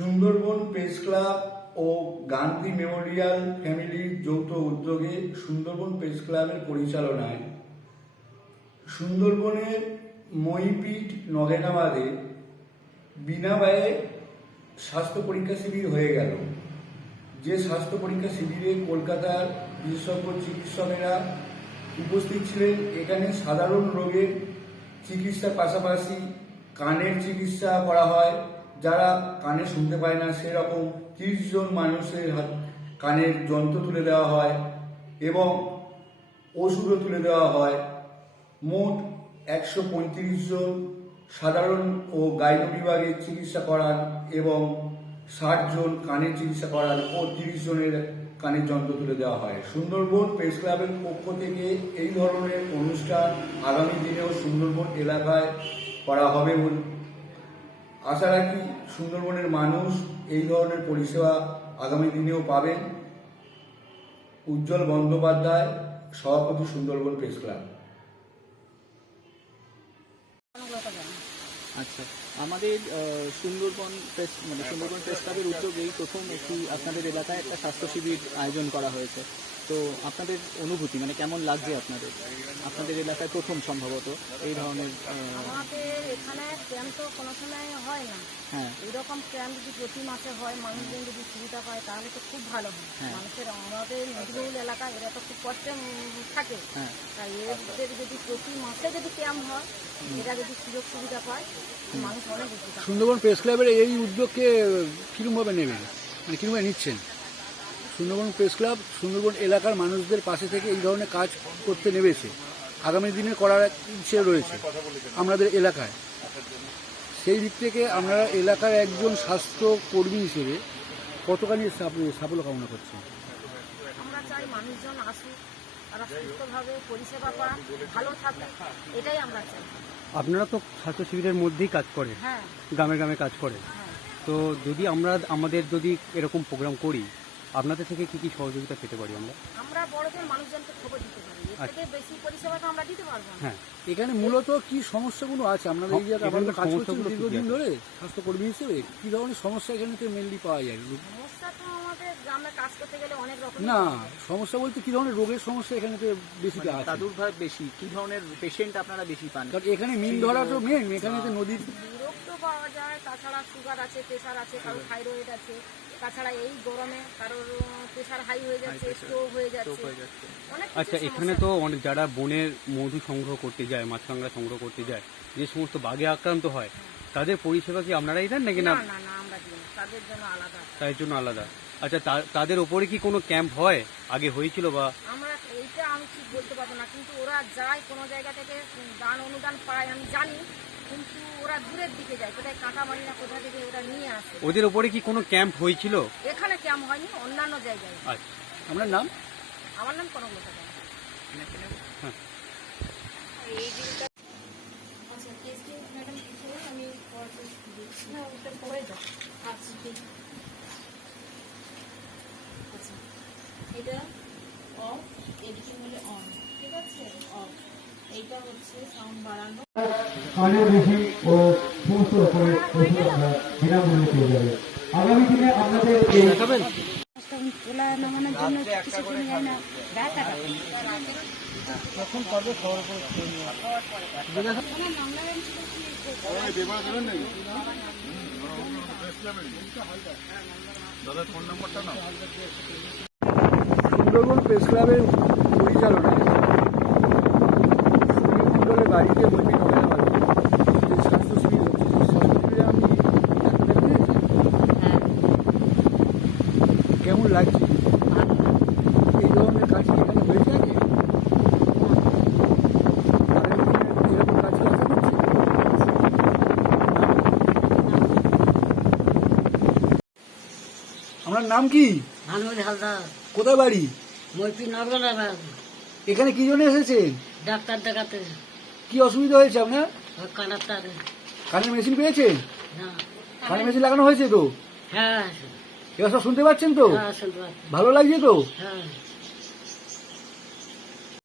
Sundarban press club ও Gandhi memorial ফ্যামিলির যৌথ উদ্যোগে সুন্দরবন প্রেস ক্লাবের পরিচালনায় সুন্দরবনের মহিপীঠ নগেনাবাদে বিনা ব্যয়ে স্বাস্থ্য পরীক্ষা শিবির হয়ে গেল। যে স্বাস্থ্য পরীক্ষা শিবিরে কলকাতার বিশেষজ্ঞ চিকিৎসকেরা উপস্থিত ছিলেন, এখানে সাধারণ রোগের চিকিৎসার পাশাপাশি কানের চিকিৎসা করা হয় যারা কানে শুনতে পায় না, সেরকম তিরিশ জন মানুষের হাত- কানের যন্ত্র তুলে দেওয়া হয় এবং ওষুধও তুলে দেওয়া হয়। মোট একশো পঁয়ত্রিশ জন সাধারণ ও গাইনো বিভাগের চিকিৎসা করান এবং ষাট জন কানের চিকিৎসা করান ও তিরিশ জনের কানের যন্ত্র তুলে দেওয়া হয়। সুন্দরবন প্রেস ক্লাবের পক্ষ থেকে এই ধরনের অনুষ্ঠান আগামী দিনেও সুন্দরবন এলাকায় করা হবে বলে আশা রাখি সুন্দরবনের মানুষ এই ধরনের পরিষেবা আগামী দিনেও পাবেন। উজ্জ্বল বন্দ্যোপাধ্যায়, সভাপতি সুন্দরবন প্রেস ক্লাব। আচ্ছা আমাদের সুন্দরবন প্রেস মানে সুন্দরবন প্রেস ক্লাবের উদ্যোগেই প্রথম একটি আপনাদের এলাকায় একটা স্বাস্থ্য শিবির আয়োজন করা হয়েছে। তো আপনাদের অনুভূতি মানে কেমন লাগছে আপনাদের? আপনাদের এলাকায় প্রথম সম্ভবত এই ধরনের আমাদের এখানে ক্যাম্প তো কোনো সময় হয় না। হ্যাঁ। এরকম ক্যাম্প যদি প্রতি মাসে হয় মানুষজন যদি সুবিধা পায় তাহলে তো খুব ভালো হয়। হ্যাঁ। মানুষের আমাদের নদীবহুল এলাকা এরা তো খুব কষ্টে থাকে। হ্যাঁ। তাই এদের যদি প্রতি মাসে যদি ক্যাম্প হয় এরা যদি সুযোগ সুবিধা পায় মানুষ অনেক সুন্দরবন প্রেস ক্লাবের এই উদ্যোগকে কীরকমভাবে নেবেন? মানে কীরকমভাবে নিচ্ছেন? সুন্দরবন প্রেস ক্লাব সুন্দরবন এলাকার মানুষদের পাশে থেকে এই ধরনের কাজ করতে নেমেছে। আগামী দিনে করার ইচ্ছে রয়েছে আমাদের এলাকায়। সেই দিক থেকে আমরা এলাকার একজন স্বাস্থ্য কর্মী হিসেবে কতখানি সাফ- সাফল্য কামনা করছি? আমরা চাই মানুষজন আসুক তারা সুস্থভাবে পরিষেবা পান ভালো থাকুক এটাই আমরা চাই। আপনারা তো স্বাস্থ্য শিবিরের মধ্যেই কাজ করেন হ্যাঁ। গ্রামে গ্রামে কাজ করেন। হ্যাঁ। তো যদি আমরা আমাদের যদি এরকম প্রোগ্রাম করি আপনাদের থেকে কি কি সহযোগিতা পেতে পারি আমরা? আমরা বড়দের মানুষজনকে খবর দিতে পারি। এর থেকে বেশি পরিষেবা তো আমরা দিতে পারব না। হ্যাঁ এখানে মূলত কি সমস্যাগুলো আছে? আপনাদের এই জায়গায় আপনারা কাজ করছেন দীর্ঘদিন ধরে স্বাস্থ্যকর্মী হিসেবে কি ধরনের সমস্যা এখানে মেনলি পাওয়া যায়? সমস্যা তো আমাদের গ্রামে কাজ করতে গেলে অনেক রকম না সমস্যা। বলতে কি ধরনের রোগের সমস্যা এখানে বেশি আছে? প্রাদুর্ভাব বেশি কি ধরনের পেশেন্ট আপনারা বেশি পান? কারণ এখানে মিন ধরা তো মেন এখানে তো নদীর রোগ তো পাওয়া যায় তাছাড়া সুগার আছে প্রেশার আছে থাইরয়েড আছে। তাছাড়া এই গরমে কারোর প্রেশার হাই হয়ে যাচ্ছে স্ট্রোক হয়ে যাচ্ছে। অনেক আচ্ছা এখানে তো অনেক যারা বনের মধু সংগ্রহ করতে যায় মাছ কাঁকড়া সংগ্রহ করতে যায় যে সমস্ত বাঘে আক্রান্ত হয় তাদের পরিষেবা কি আপনারাই দেন নাকি না? না না না আমরা দিই তাদের জন্য আলাদা। তাদের জন্য আলাদা। আচ্ছা তাদের ওপরে কি কোনো ক্যাম্প হয়? আগে হয়েছিল বা? আমরা এইটা আমি ঠিক বলতে পারব না কিন্তু ওরা যায় কোনো জায়গা থেকে দান অনুদান পায় আমি জানি। কিন্তু ওরা দূরের দিকে যায় কোথায় কাঁটামারি না কোথা থেকে ওরা নিয়ে আসে। ওদের ওপরে কি কোনো ক্যাম্প হয়েছিল? এখানে ক্যাম্প হয়নি অন্যান্য জায়গায়। আচ্ছা আপনার নাম? আমার নাম কনকলতা জানা হ্যাঁ। আচ্ছা টেস্টিং ম্যাডাম কিছু আমি পরে দিচ্ছি না ওটা পরে দাও আচ্ছা ঠিক। আচ্ছা এটা অফ এডিটিং হলে অন ঠিক আছে? অফ এইটা হচ্ছে সাউন্ড বাড়ানো। কানে বেশি ও সমস্ত রকমের ওষুধ আপনারা বিনামূল্যে পেয়ে যাবেন আগামী দিনে আপনাদের তোলা নামানোর জন্য কিছু কিনে যায় না সুন্দরবন প্রেস ক্লাবের পরিচালনায় সুনীল বাড়িতে বইটি নগের বাড়ি যে স্বাস্থ্য শিবির হচ্ছে সেই স্বাস্থ্য শিবিরে আমি ডাক্তার পেয়েছি লাগছে। এই ধরনের কাজ এখানে হয়েছে আগে? আগামী দিনে এরকম কাজ কি? আশা করছি আপনার নাম কি কোথায় বাড়ি। এখানে কি জন্য এসেছেন ডাক্তার দেখাতে। কি অসুবিধা হয়েছে আপনার? কানার মেশিন পেয়েছেন হ্যাঁ কানের মেশিন লাগানো হয়েছে তো? হ্যাঁ এবার সব শুনতে পাচ্ছেন তো? হ্যাঁ ভালো লাগছে তো? হ্যাঁ।